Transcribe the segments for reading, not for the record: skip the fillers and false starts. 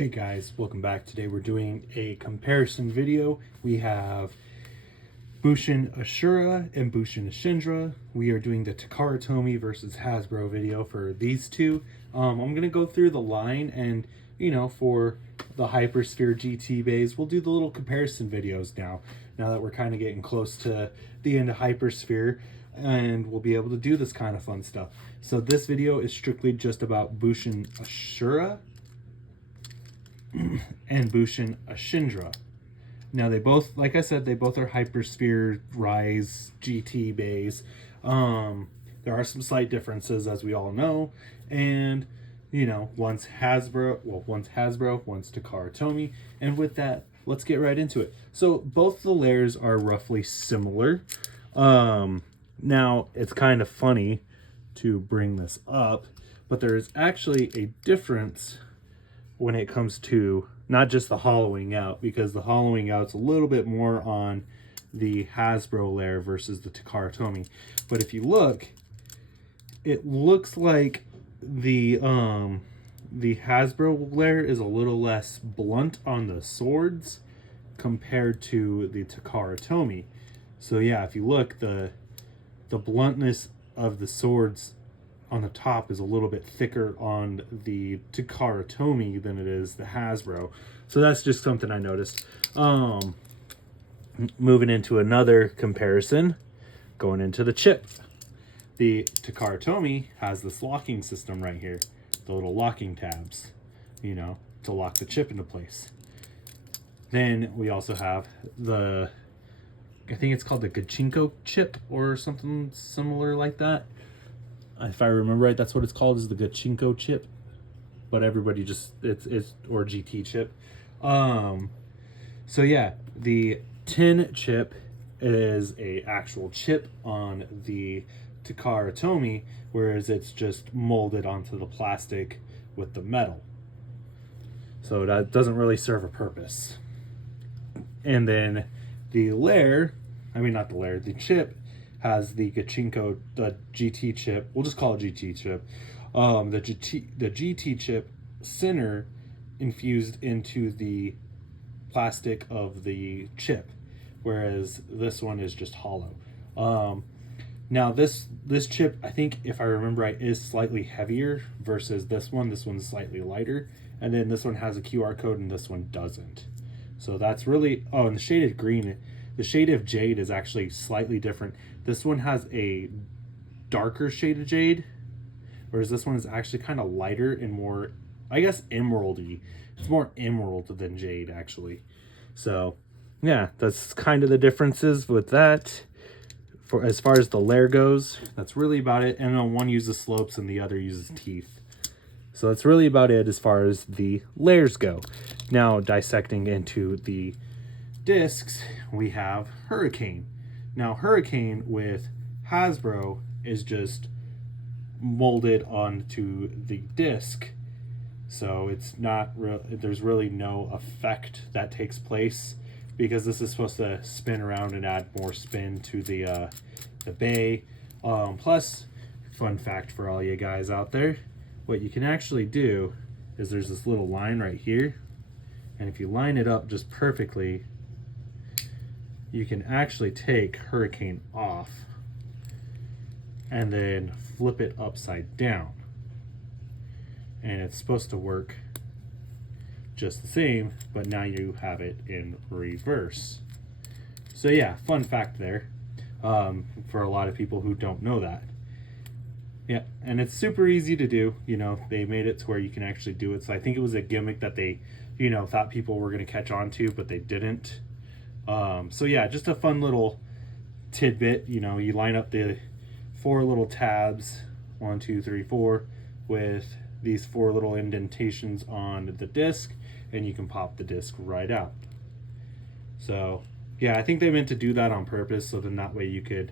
Hey guys, welcome back. Today we're doing a comparison video. We have Bushin Ashura and Bushin Ashindra. We are doing the Takara Tomy versus Hasbro video for these two. I'm going to go through the line and, for the Hypersphere GT bays, we'll do the little comparison videos now that we're kind of getting close to the end of Hypersphere, and we'll be able to do this kind of fun stuff. So this video is strictly just about Bushin Ashura and Bushin Ashindra. Now they both, like I said, they both are Hypersphere Rise GT bays. There are some slight differences, as we all know, and one's Hasbro, one's Takara Tomy, and with that, let's get right into it. So both the layers are roughly similar. Now it's kind of funny to bring this up, but there is actually a difference when it comes to not just the hollowing out, because the hollowing out's a little bit more on the Hasbro layer versus the Takara Tomy. But if you look, it looks like the Hasbro layer is a little less blunt on the swords compared to the Takara Tomy. So yeah, if you look, the bluntness of the swords on the top is a little bit thicker on the Takara Tomy than it is the Hasbro. So that's just something I noticed. Moving into another comparison, going into the chip. The Takara Tomy has this locking system right here. The little locking tabs, to lock the chip into place. Then we also have I think it's called the Gachinko chip or something similar like that. If I remember right, that's what it's called, is the Gachinko chip. But everybody just, it's or GT chip. So yeah, the tin chip is a actual chip on the Takara Tomy, whereas it's just molded onto the plastic with the metal. So that doesn't really serve a purpose. And then the layer, the chip has the Gachinko, the GT chip. We'll just call it GT chip. The GT chip center infused into the plastic of the chip, whereas this one is just hollow. Now this chip, I think if I remember right, is slightly heavier versus this one. This one's slightly lighter, and then this one has a QR code and this one doesn't. So that's really, and the shaded green, the shade of jade is actually slightly different. This one has a darker shade of jade, whereas this one is actually kind of lighter and more, I guess, emeraldy. It's more emerald than jade, actually. So, yeah, that's kind of the differences with that. For as far as the layer goes, that's really about it. And then one uses slopes and the other uses teeth. So that's really about it as far as the layers go. Now, dissecting into the discs, we have Hurricane. Now, Hurricane with Hasbro is just molded onto the disc, so it's not real. There's really no effect that takes place because this is supposed to spin around and add more spin to the bay. Plus, fun fact for all you guys out there, what you can actually do is there's this little line right here, and if you line it up just perfectly, you can actually take Hurricane off and then flip it upside down. And it's supposed to work just the same, but now you have it in reverse. So yeah, fun fact there, for a lot of people who don't know that. Yeah, and it's super easy to do. They made it to where you can actually do it. So I think it was a gimmick that they, thought people were going to catch on to, but they didn't. So yeah, just a fun little tidbit. You line up the 4 little tabs, 1, 2, 3, 4, with these 4 little indentations on the disc, and you can pop the disc right out. So yeah, I think they meant to do that on purpose, so then that way you could,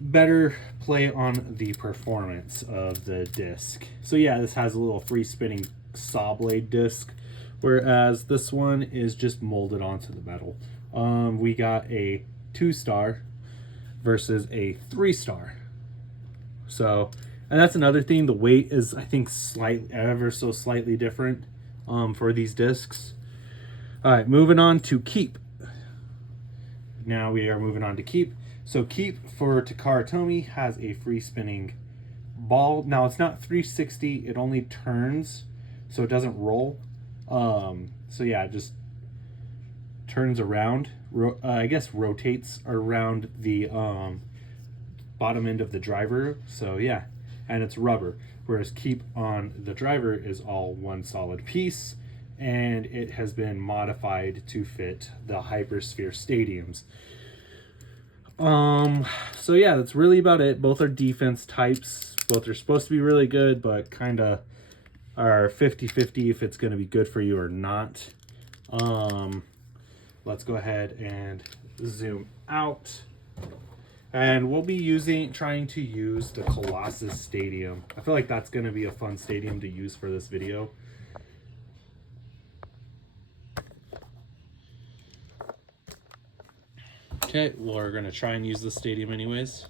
better play on the performance of the disc. So yeah, this has a little free spinning saw blade disc, whereas this one is just molded onto the metal. We got a 2-star versus a 3-star. So And that's another thing. The weight is, I think, ever so slightly different for these discs. All right, moving on to Keep. Now we are moving on to Keep. So Keep for Takara Tomy has a free spinning ball. Now it's not 360, it only turns, so it doesn't roll. So yeah, it just turns around. I guess rotates around the bottom end of the driver. So yeah, and it's rubber. Whereas Keep on the driver is all one solid piece, and it has been modified to fit the Hypersphere stadiums. So yeah, that's really about it. Both are defense types. Both are supposed to be really good, but kind of are 50-50 if it's going to be good for you or not. Let's go ahead and zoom out. And we'll be trying to use the Colossus Stadium. I feel like that's going to be a fun stadium to use for this video. Okay, well, we're going to try and use the stadium anyways.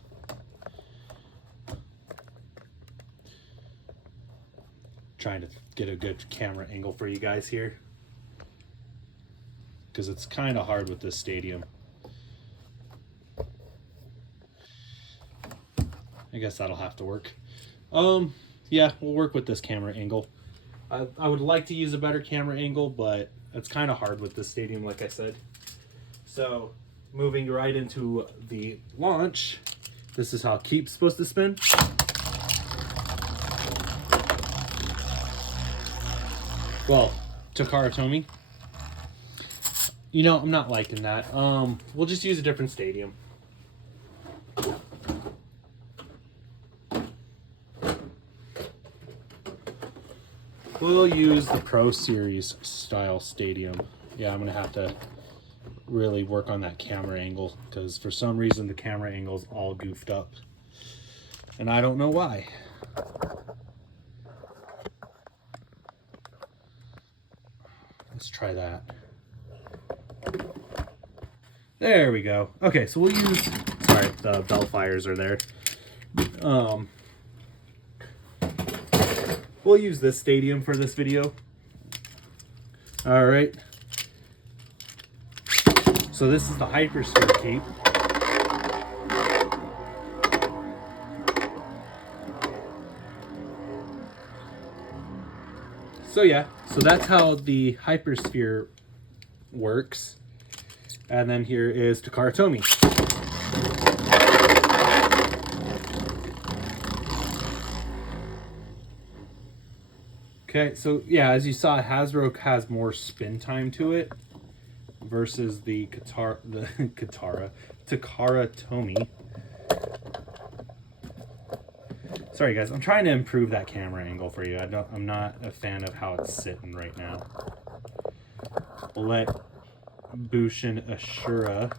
Trying to get a good camera angle for you guys here, because it's kind of hard with this stadium. I guess that'll have to work. Yeah, we'll work with this camera angle. I would like to use a better camera angle, but it's kind of hard with this stadium, like I said. So, moving right into the launch, this is how Keep's supposed to spin. Well, Takara Tomy. You know, I'm not liking that. We'll just use a different stadium. We'll use the Pro Series style stadium. Yeah, I'm gonna have to really work on that camera angle, because for some reason the camera angle is all goofed up, and I don't know why. Let's try that. There we go. Okay, so we'll use, sorry, the bell fires are there. We'll use this stadium for this video. All right. So this is the Hypersphere Keep. So yeah, so that's how the Hypersphere works. And then here is Takara Tomy. Okay, so yeah, as you saw, Hasbro has more spin time to it versus the Takara Tomy. Sorry guys, I'm trying to improve that camera angle for you. I'm not a fan of how it's sitting right now. We'll let Bushin Ashura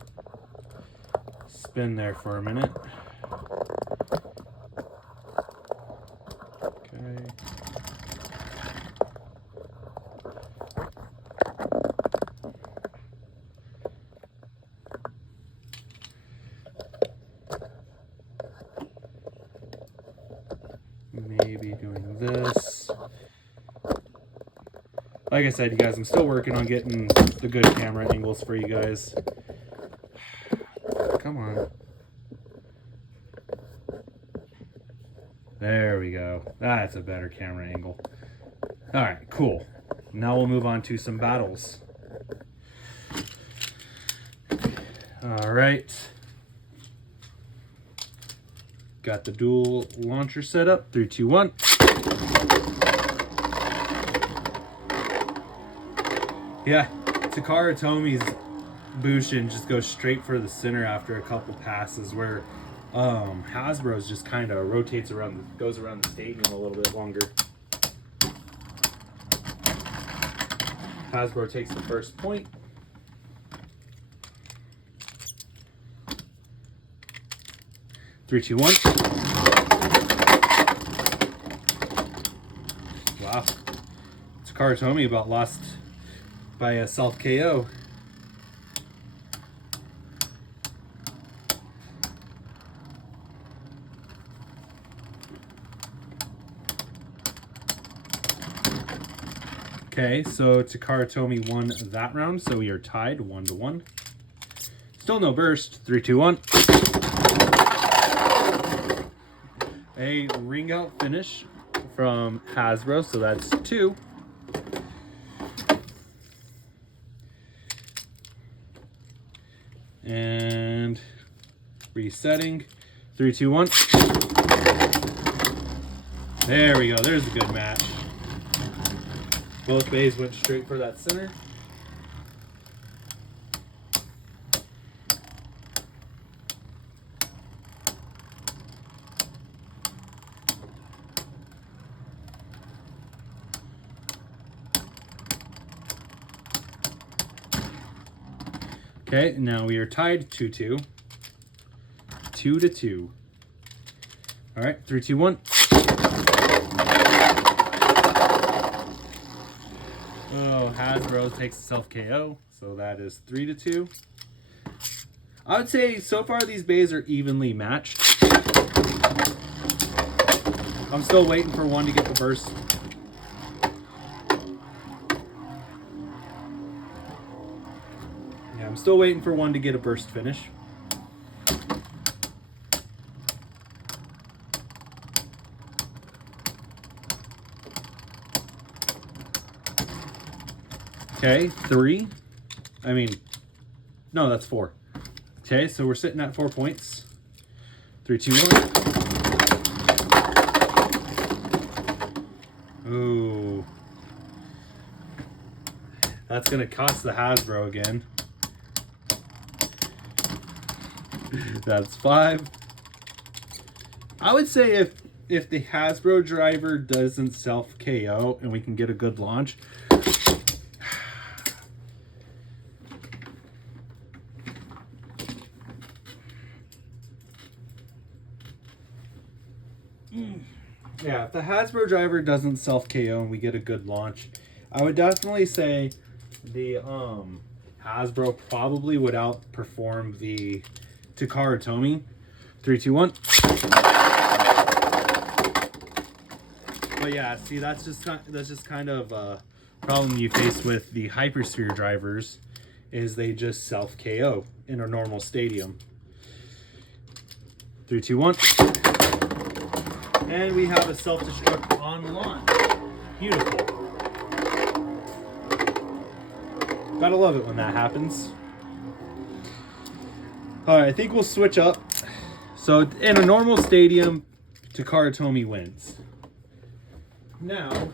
spin there for a minute. Okay. Maybe doing this. Like I said, you guys, I'm still working on getting the good camera angles for you guys. Come on. There we go. That's a better camera angle. All right, cool. Now we'll move on to some battles. All right. Got the dual launcher set up. 3, 2, 1. Yeah, Takara Tomy's Bushin just goes straight for the center after a couple passes, where Hasbro's just kind of rotates around, goes around the stadium a little bit longer. Hasbro takes the first point. Three, two, one. Wow. Takara Tomy about lost by a self KO. Okay, so Takara Tomy won that round, so we are tied 1-1. Still no burst. 3, 2, 1. A ring out finish from Hasbro, so that's 2. And resetting. 3, 2, 1. There we go. There's a good match. Both bays went straight for that center. Okay, now we are tied 2-2. 2-2. All right, 3, 2, 1. Oh, Hasbro takes a self KO, so that is 3-2. I would say so far these bays are evenly matched. I'm still waiting for one to get the burst. Yeah, I'm still waiting for one to get a burst finish. Okay, 3. No, that's 4. Okay, so we're sitting at 4 points. 3, 2, 1. Ooh. That's going to cost the Hasbro again. That's 5. I would say if the Hasbro driver doesn't self KO and we can get a good launch, yeah, if the Hasbro driver doesn't self KO and we get a good launch, I would definitely say the Hasbro probably would outperform the Takara Tomy. 3, 2, 1. But yeah, see, that's just kind of a problem you face with the Hypersphere drivers, is they just self KO in a normal stadium. 3, 2, 1. And we have a self-destruct on launch. Beautiful. Gotta love it when that happens. Alright, I think we'll switch up. So in a normal stadium, Takara Tomy wins. Now,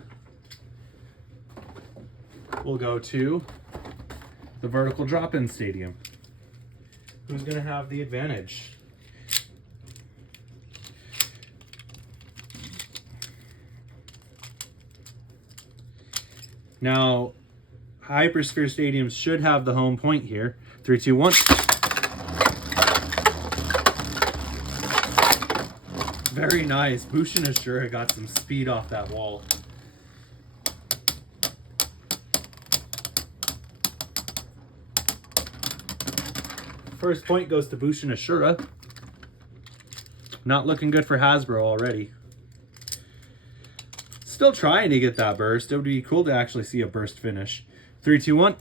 we'll go to the vertical drop-in stadium. Who's gonna have the advantage? Now, Hypersphere stadiums should have the home point here. 3, 2, 1. Very nice. Bushin Ashura got some speed off that wall. First point goes to Bushin Ashura. Not looking good for Hasbro already. Still trying to get that burst. It would be cool to actually see a burst finish. 3, 2, 1.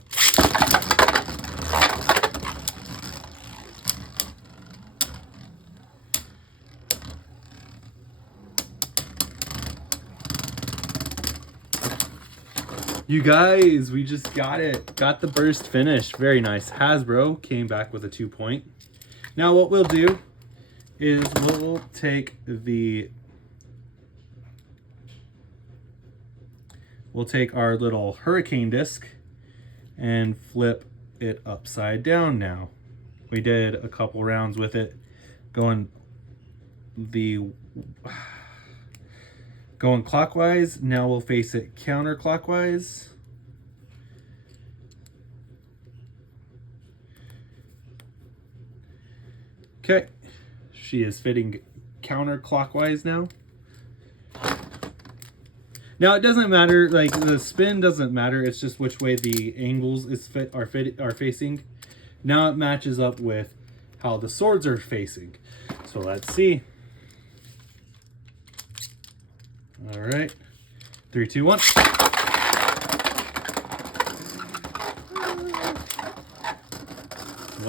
You guys, we just got it. Got the burst finish. Very nice. Hasbro came back with a 2 point. Now what we'll do is we'll take our little hurricane disc and flip it upside down now. We did a couple rounds with it going clockwise. Now we'll face it counterclockwise. Okay, she is fitting counterclockwise now. Now it doesn't matter, like the spin doesn't matter, it's just which way the angles are facing. Now it matches up with how the swords are facing. So let's see. All right, 3, 2, 1.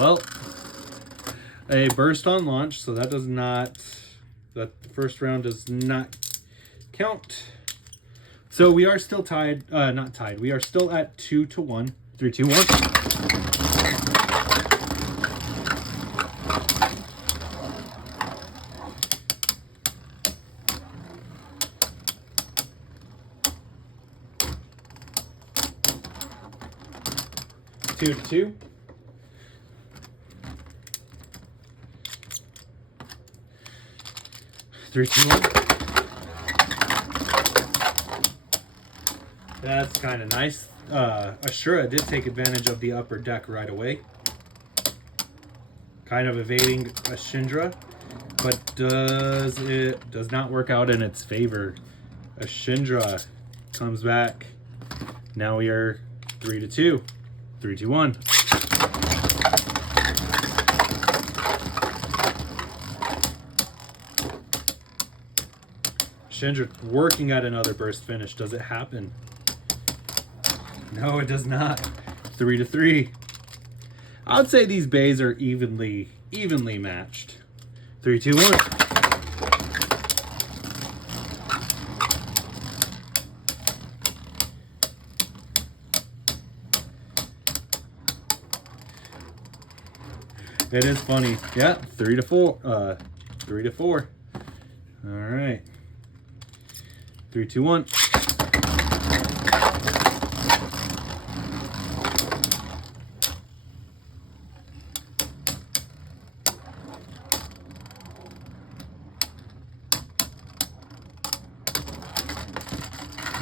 Well, a burst on launch, so that does not, that first round does not count. So we are still tied, not tied, we are still at 2-1. 3, 2, 1. Two to 2. 3, 2, 1. That's kind of nice. Ashura did take advantage of the upper deck right away. Kind of evading Ashindra, but does not work out in its favor. Ashindra comes back. Now we are 3 to 2. 3, 2, 1. Ashindra working at another burst finish. Does it happen? No, it does not. 3 to 3. I'd say these bays are evenly matched. 3, 2, 1. It is funny. Yeah, 3 to 4. 3 to 4. All right. 3, 2, 1.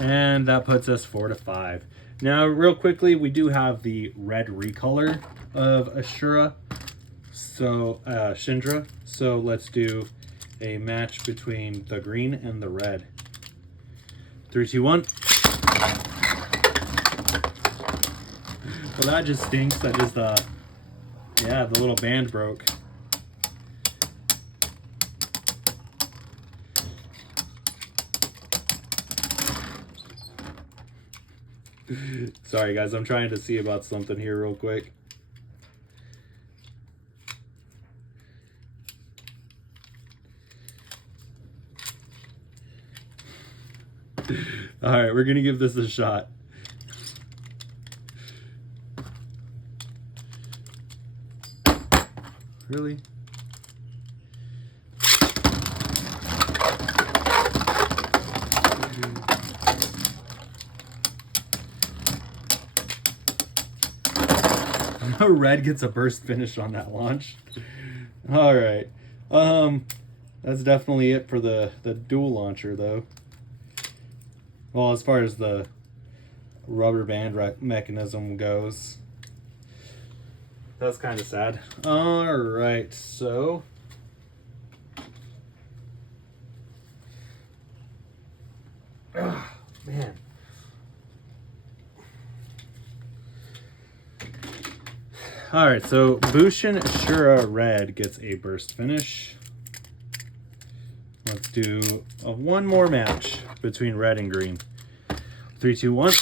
And that puts us 4 to 5. Now, real quickly, we do have the red recolor of Ashura. So, Ashindra. So let's do a match between the green and the red. 3, 2, 1. Well, that just stinks. That just, yeah, the little band broke. Sorry, guys. I'm trying to see about something here real quick. All right, we're gonna give this a shot. Really? Red gets a burst finish on that launch. All right. That's definitely it for the dual launcher, though. Well, as far as the rubber band mechanism goes, that's kind of sad. All right, so man. All right, so Bushin Ashura Red gets a burst finish. Let's do one more match between red and green. 3, 2, 1.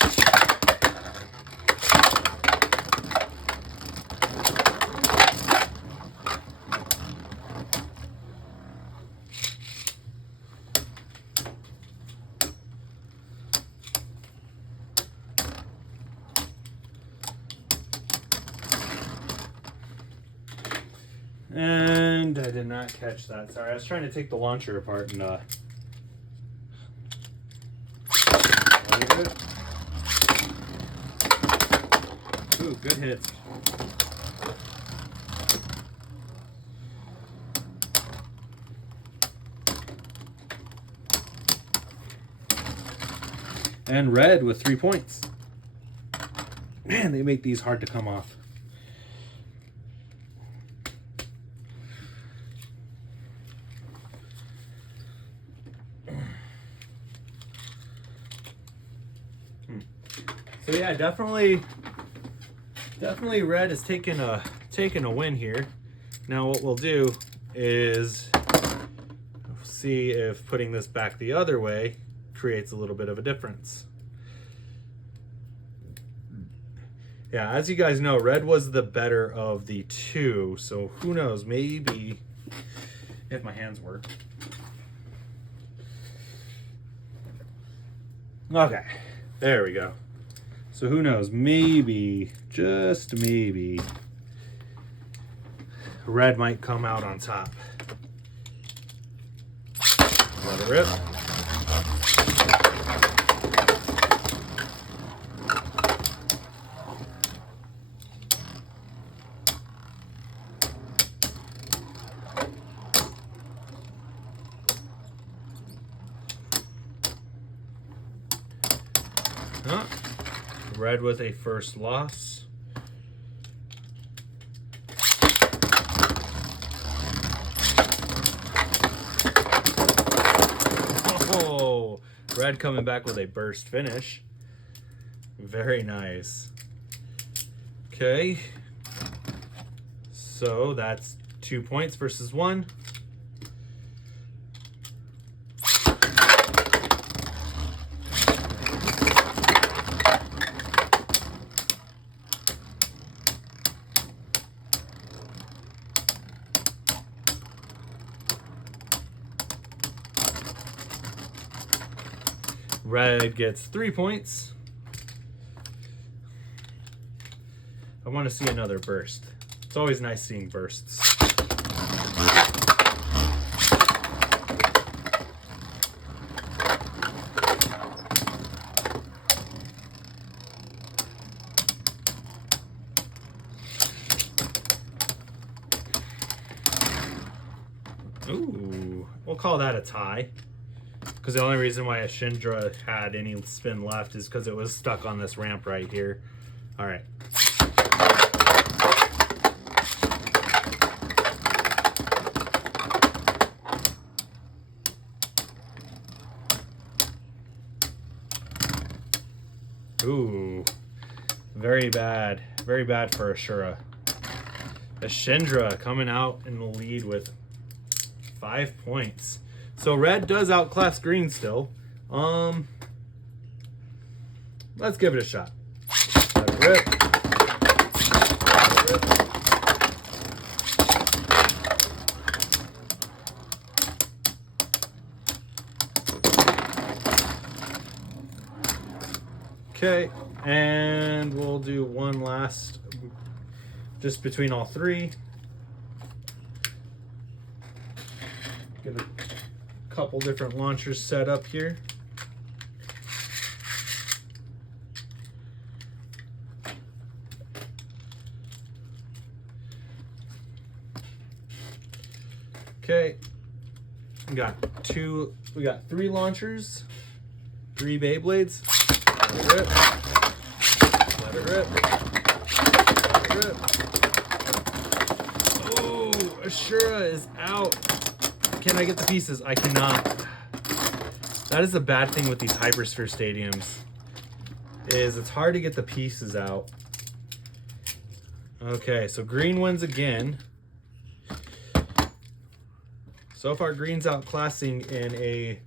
And I did not catch that. Sorry, I was trying to take the launcher apart and ooh, good hits. And red with 3 points. Man, they make these hard to come off. So yeah, definitely red is taking a win here. Now what we'll do is see if putting this back the other way creates a little bit of a difference. Yeah, as you guys know, red was the better of the two. So who knows? Maybe if my hands work. Okay, there we go. So who knows? Maybe, just maybe, red might come out on top. Let it rip. Red with a first loss. Oh, red coming back with a burst finish. Very nice. Okay. So that's 2 points versus 1. Red gets 3 points. I want to see another burst. It's always nice seeing bursts. Ooh, we'll call that a tie. Because the only reason why Ashindra had any spin left is because it was stuck on this ramp right here. All right. Ooh, very bad. Very bad for Ashura. Ashindra coming out in the lead with 5 points. So red does outclass green still. Let's give it a shot. Let it rip. Let it rip. Okay, and we'll do one last, just between all three. Get a couple different launchers set up here. Okay, we got 3 launchers, 3 Beyblades. Let it rip. Let it rip. Let it rip. Oh, Ashura is out. Can I get the pieces? I cannot. That is the bad thing with these Hypersphere stadiums, is it's hard to get the pieces out. Okay, so green wins again. So far, green's outclassing in a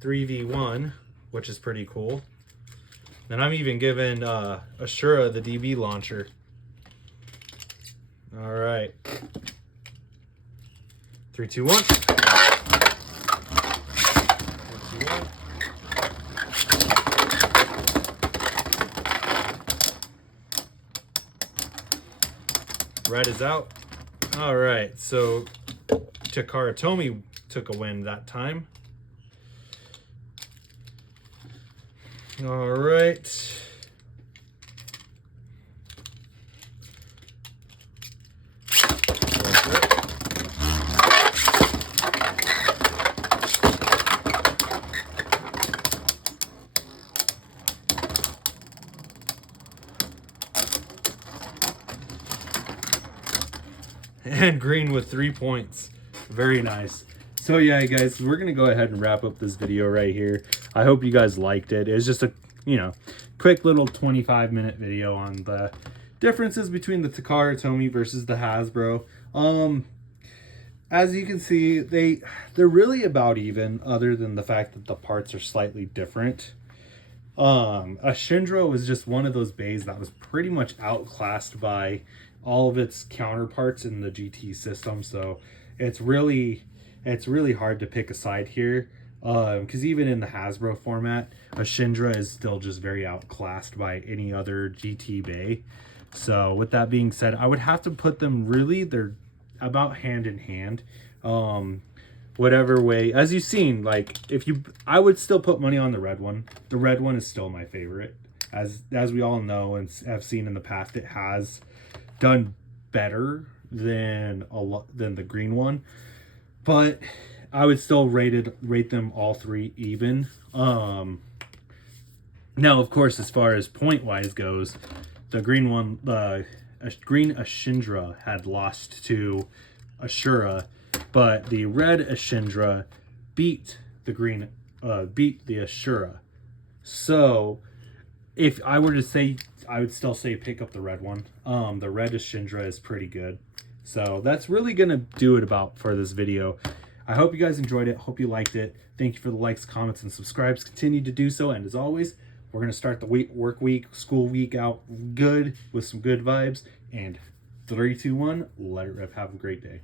3v1, which is pretty cool. And I'm even giving Ashura the DB launcher. All right. 3, 2, 1. 3, 2, 1. Red is out. All right, so Takara Tomy took a win that time. All right. And green with 3 points. Very nice. So yeah, guys, we're gonna go ahead and wrap up this video right here. I hope you guys liked it. It was just a, quick little 25-minute video on the differences between the Takara Tomy versus the Hasbro. As you can see, they're really about even, other than the fact that the parts are slightly different. Ashindra was just one of those bays that was pretty much outclassed by all of its counterparts in the GT system. So it's really hard to pick a side here. Because even in the Hasbro format, Ashindra is still just very outclassed by any other GT bay. So with that being said, I would have to put them really, they're about hand in hand. Whatever way, as you've seen, like I would still put money on the red one. The red one is still my favorite. As we all know and have seen in the past, it has done better than the green one. But I would still rate them all three even. Now, of course, as far as point wise goes, the green one, the green Ashindra had lost to Ashura, but the red Ashindra beat the Ashura. So, if I were to say, I would still say pick up the red one. The red Ashindra is pretty good. So that's really gonna do it about for this video. I hope you guys enjoyed it. Hope you liked it. Thank you for the likes, comments, and subscribes. Continue to do so. And as always, we're going to start the work week, school week out good with some good vibes. And 3, 2, 1, let it rip. Have a great day.